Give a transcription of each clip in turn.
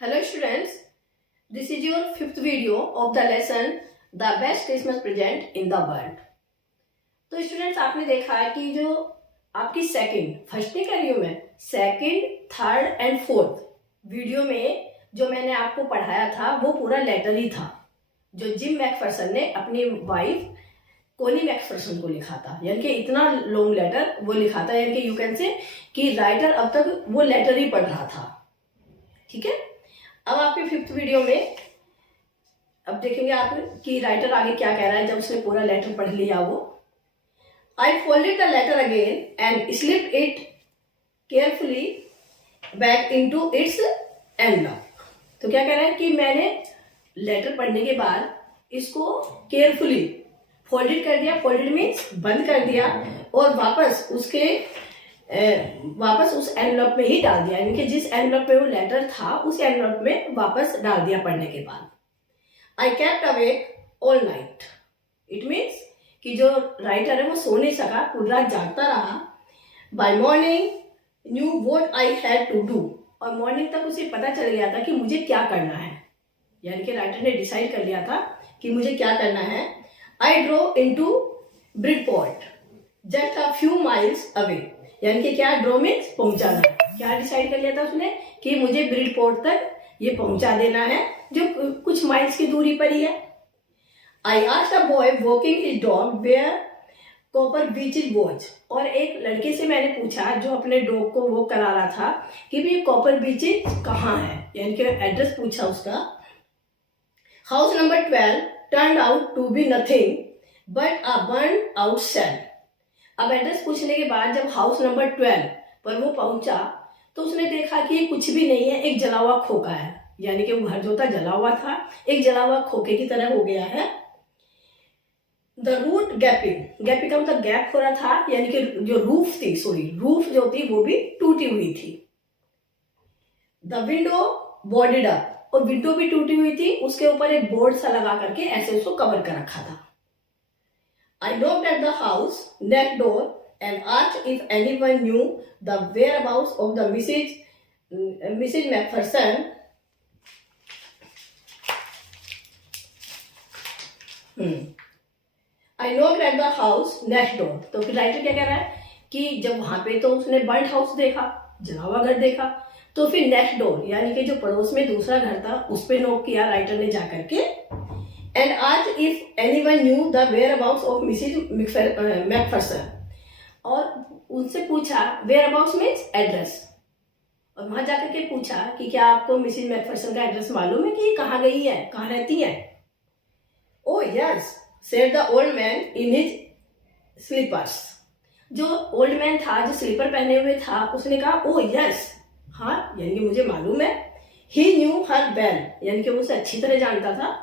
Hello students, this is your fifth video of the lesson The Best Christmas Present in the World। तो students आपने देखा है कि जो आपकी फर्स्ट नहीं कर रही हूँ मैं, second, third and fourth video में जो मैंने आपको पढ़ाया था वो पूरा लेटर ही था जो जिम मैकफरसन ने अपनी वाइफ कोनी मैकफरसन को लिखा था। यानी कि इतना लॉन्ग लेटर वो लिखा था, यानी कि यू कैन से कि राइटर अब तक वो लेटर ही पढ़ रहा था। ठीक है, अब आपके फिफ्थ वीडियो में अब देखेंगे आप कि राइटर आगे क्या कह रहा है जब उसने पूरा लेटर पढ़ लिया। वो I folded the letter again and slipped it carefully back into its envelope. तो क्या कह रहा है कि मैंने लेटर पढ़ने के बाद इसको केयरफुली फोल्डेड कर दिया। फोल्डेड मीन्स बंद कर दिया और वापस उस एनवलप में ही डाल दिया, यानी कि जिस एनवलप में वो लेटर था उस एनवलप में वापस डाल दिया पढ़ने के बाद। I kept awake all night, it means कि जो राइटर है वो सो नहीं सका, पूरी रात जागता रहा। By morning knew what I had to do, और मॉर्निंग तक उसे पता चल गया था कि मुझे क्या करना है। यानी कि राइटर ने डिसाइड कर लिया था कि मुझे क्या करना है। I drove into Bridport just a few miles away, यानी कि क्या, ड्रो मीन्स पहुंचाना। क्या डिसाइड कर लिया था उसने कि मुझे ब्रिडपोर्ट तक ये पहुंचा देना है जो कुछ माइल्स की दूरी पर ही है। I asked a boy walking his dog where Copper Beeches watch, और एक लड़के से मैंने पूछा जो अपने डॉग को वॉक करा रहा था कि भाई कॉपर बीचेज कहाँ है, यानी कि एड्रेस पूछा उसका। House number 12 turned out to be nothing but a burn out shell. अब एड्रेस पूछने के बाद जब हाउस नंबर 12 पर वो पहुंचा तो उसने देखा कि ये कुछ भी नहीं है, एक जला हुआ खोखा है। यानी कि वो घर जो था जला हुआ था, एक जला हुआ खोखे की तरह हो गया है। द रूट गैपिंग का मतलब गैप हो रहा था, यानी कि जो रूफ जो थी वो भी टूटी हुई थी। द विंडो बोर्डेड अप, और विंडो भी टूटी हुई थी, उसके ऊपर एक बोर्ड सा लगा करके ऐसे उसको कवर कर रखा था। I knocked at the house next door and asked if anyone knew the whereabouts of the Mrs. Macpherson. I knocked at the house next door. तो फिर राइटर क्या कह रहा है कि जब वहां पे तो उसने बर्न हाउस देखा, जला हुआ घर देखा, तो फिर नेक्स्ट डोर यानी कि जो पड़ोस में दूसरा घर था उस पे नॉक किया राइटर ने जाकर के। And asked if anyone knew the whereabouts of Mrs. Macpherson, और उनसे पूछा whereabouts means एड्रेस, और वहां जाकर के पूछा कि क्या आपको मिसिज मैकफरसन का एड्रेस मालूम है कि ये कहाँ गई है, कहाँ रहती है। Oh yes, said the old man in his slippers. जो ओल्ड मैन था जो स्लीपर पहने हुए था उसने कहा oh yes, हाँ, यानी कि मुझे मालूम है। He knew her well, यानी कि उसे अच्छी तरह जानता था।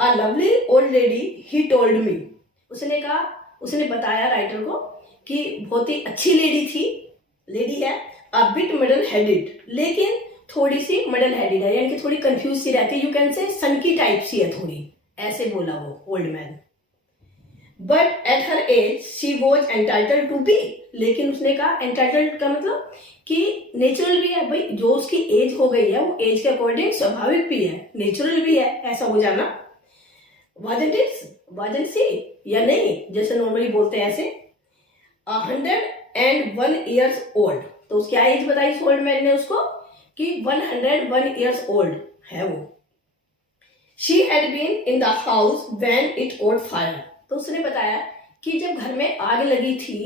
A lovely old lady, he told me. उसने बताया राइटर को कि बहुत ही अच्छी लेडी है। A bit middle headed, लेकिन थोड़ी सी मिडल हेडेड है, यानी कि थोड़ी कंफ्यूज सी रहती है, यू कैन से सनकी टाइप सी है थोड़ी, ऐसे बोला वो old man. But at her age she was entitled to be, लेकिन उसने कहा एंटाइटल्ड का मतलब कि नेचुरल भी है, भाई जो उसकी एज हो गई है वो एज के अकॉर्डिंग स्वाभाविक भी है, नेचुरल भी है, ऐसा हो जाना। wasn't she, या नहीं, जैसे नॉर्मली बोलते हैं ऐसे। 101 years old, तो उसकी एज बताई इस ओल्ड मैन ने उसको कि 101 years old है वो। She had been in the house when it caught fire, तो उसने बताया कि जब घर में आग लगी थी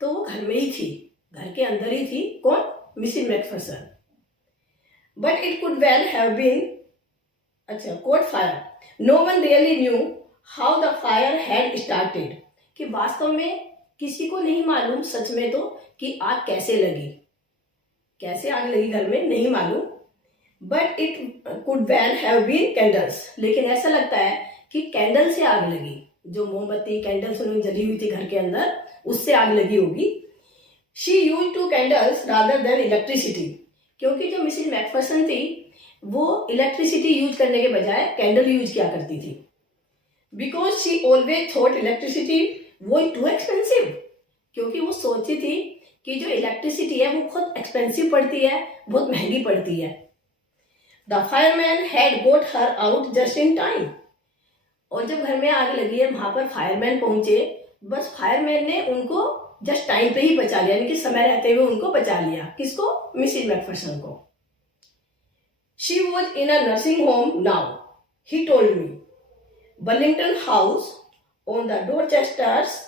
तो वो घर में ही थी, घर के अंदर ही थी। कौन? Mrs McPherson. But it could well have been, caught fire. No one really knew how the fire had started, कि वास्तव में किसी को नहीं मालूम सच में तो कि आग कैसे लगी, कैसे आग लगी घर में नहीं मालूम। But it could well have been candles, लेकिन ऐसा लगता है कि कैंडल से आग लगी, जो मोमबत्ती कैंडल्स उन्होंने जली हुई थी घर के अंदर उससे आग लगी होगी। She used to candles rather than electricity, क्योंकि जो मिसिस मैकफरसन थी वो इलेक्ट्रिसिटी यूज करने के बजाय कैंडल यूज किया करती थी। Because she always thought electricity was too expensive, क्योंकि वो सोचती थी कि जो इलेक्ट्रिसिटी है वो बहुत एक्सपेंसिव पड़ती है, बहुत महंगी पड़ती है। The fireman had got her out just in time. और जब घर में आग लगी है वहां पर फायरमैन पहुंचे, बस फायरमैन ने उनको जस्ट टाइम पे ही बचा लिया, यानी कि समय रहते हुए उनको बचा लिया। किसको? मिसिज मैकफरसन को। She was in a nursing home now, he told me, Burlington House on the Dorchester's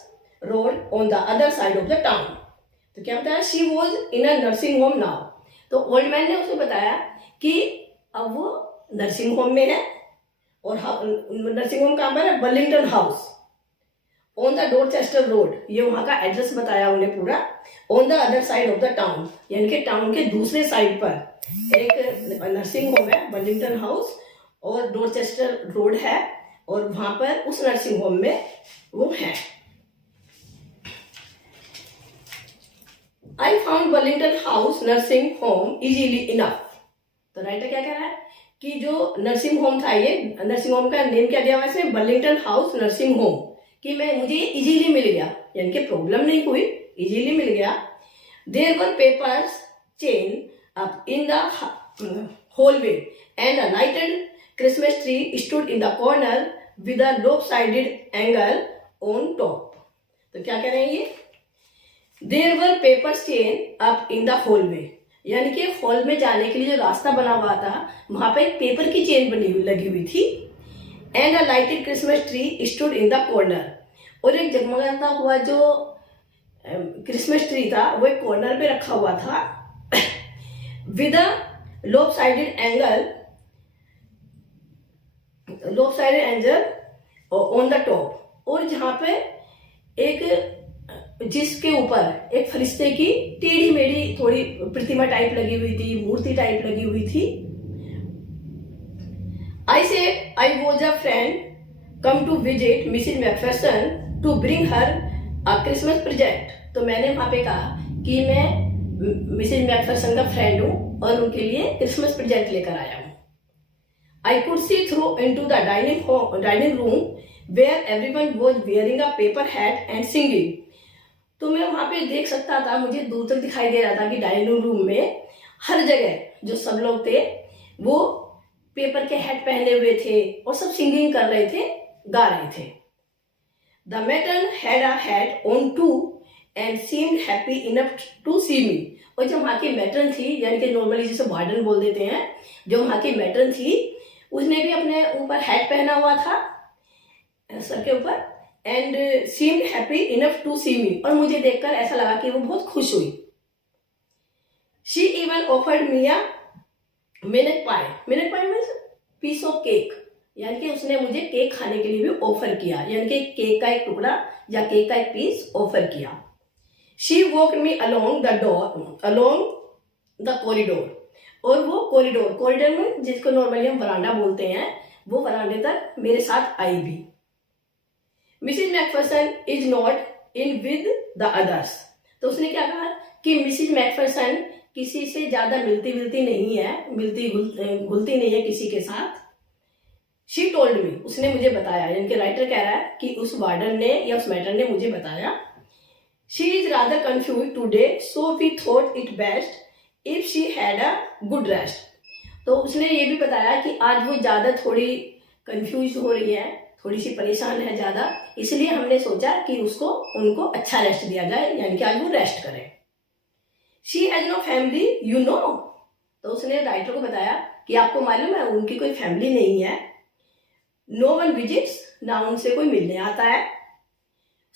road on the other side of the town. तो क्या बताया? She was in a nursing home now. तो old man ने उसे बताया कि अब वो नर्सिंग होम में है, और नर्सिंग होम कहाँ पर है? Burlington House on the Dorchester road, ये वहां का एड्रेस बताया उन्हें पूरा। On the other side of the town, यानी कि टाउन के दूसरे साइड पर एक नर्सिंग होम है, बर्लिंगटन हाउस, और डोरचेस्टर रोड है, और वहां पर उस नर्सिंग होम में वो है। I found Burlington house nursing home easily enough. तो राइटर क्या कह रहा है कि जो नर्सिंग होम था, ये नर्सिंग होम का नेम क्या दिया हुआ है इसमें? बर्लिंगटन हाउस नर्सिंग होम, कि मुझे इजीली मिल गया, यानी कि प्रॉब्लम नहीं हुई, इजीली मिल गया। There were papers chain up in the hallway and a lighted Christmas tree stood in the corner with a lopsided angle on top। तो क्या कह रहे हैं ये? There were paper chain up in the hallway, यानी कि hall में जाने के लिए जो रास्ता बना हुआ था वहां पे एक पेपर की चेन बनी हुई लगी हुई थी। And a lighted Christmas tree stood in the corner, और एक जगमगाता हुआ जो क्रिसमस ट्री था वो एक कॉर्नर पे रखा हुआ था। With a lopsided angle on the top, और जहां पे एक जिसके ऊपर एक फरिश्ते की टेढ़ी मेढ़ी थोड़ी प्रतिमा टाइप लगी हुई थी, मूर्ति टाइप लगी हुई थी। I said I was a friend come to visit Mrs McPherson to bring her a Christmas project. तो मैंने वहां पे कहा कि मैं मिसिज मैकफेरसन का फ्रेंड हूं और उनके लिए क्रिसमस प्रोजेक्ट लेकर आया हूं। I could see through into the dining room where everyone was wearing a paper hat and singing. तो मैं वहां पे देख सकता था, मुझे दूर तक दिखाई दे रहा था कि डाइनिंग रूम में हर जगह जो सब लोग थे वो पेपर के हैट पहने हुए थे और सब सिंगिंग कर रहे थे, गा रहे थे। The matron had a hat on too and seemed happy enough to see me. और जो वहां की मैटर्न थी, यानी कि नॉर्मली जिसे वार्डन बोल देते हैं, जो वहां की मैटर्न थी उसने भी अपने ऊपर हैट पहना हुआ था सर के ऊपर, and seemed happy enough to see me, और मुझे देखकर ऐसा लगा कि वो बहुत खुश हुई। She even offered me a mince pie means piece of cake, यानी कि उसने मुझे केक खाने के लिए भी ऑफर किया, यानी कि केक का एक टुकड़ा या केक का एक पीस ऑफर किया। She walked me along the corridor, और वो कॉरिडोर में जिसको नॉर्मली हम वरांडा बोलते हैं, वो वरांडे तक मेरे साथ आई भी। Mrs McPherson is not in with the others. तो उसने क्या कहा कि मिसिज मैकफरसन किसी से ज्यादा मिलती नहीं है, घुलती नहीं है किसी के साथ। शी टोल्ड मी, उसने मुझे बताया, यानी कि राइटर कह रहा है कि उस वार्डन ने या उस मैटर ने मुझे बताया। She is rather confuse today, so we thought it best if she had a good rest. तो उसने ये भी बताया कि आज वो ज्यादा थोड़ी कंफ्यूज हो रही है, थोड़ी सी परेशान है ज्यादा, इसलिए हमने सोचा कि उनको अच्छा रेस्ट दिया जाए, यानी कि आज वो रेस्ट करें। She has no family you know. तो उसने राइटर को बताया कि आपको मालूम है उनकी कोई फैमिली नहीं है। नो वन विजिट्स, ना उनसे कोई मिलने आता है।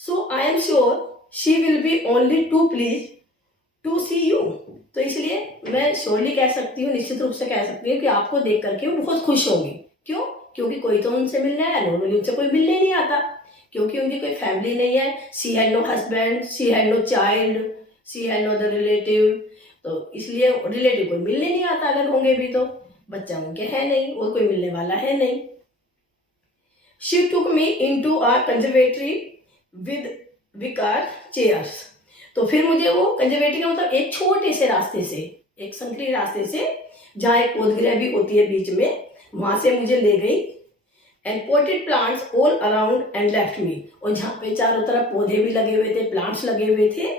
So I am sure she will be only too pleased to see you. तो इसलिए मैं श्योरली कह सकती हूँ, निश्चित रूप से कह सकती हूँ कि आपको देख करके वो बहुत खुश होंगी। क्यों? क्योंकि कोई तो उनसे मिलने आया, नॉर्मली उनसे कोई मिलने नहीं आता, क्योंकि उनकी कोई फैमिली नहीं है। She had no husband, she had no child, she had no other relative. तो इसलिए रिलेटिव कोई मिलने नहीं आता, अगर होंगे भी तो बच्चा उनके है नहीं और कोई मिलने वाला है नहीं। She took me into a conservatory with विकार चेयर्स। तो फिर मुझे वो कंजर्वेटरी का मतलब एक छोटे से रास्ते से, एक संकरी रास्ते से, जहाँ एक पौधगृह भी होती है बीच में, वहां से मुझे ले गई। And potted plants all around and left me, और जहाँ पे चारों तरफ पौधे भी लगे हुए थे, प्लांट्स लगे हुए थे,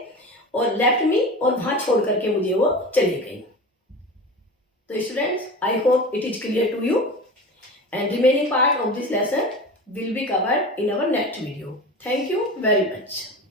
और लेफ्ट मी, और वहां छोड़ करके मुझे वो चली गई। So students, I hope it is clear to you, and remaining part of this lesson will be covered in our next video. Thank you very much.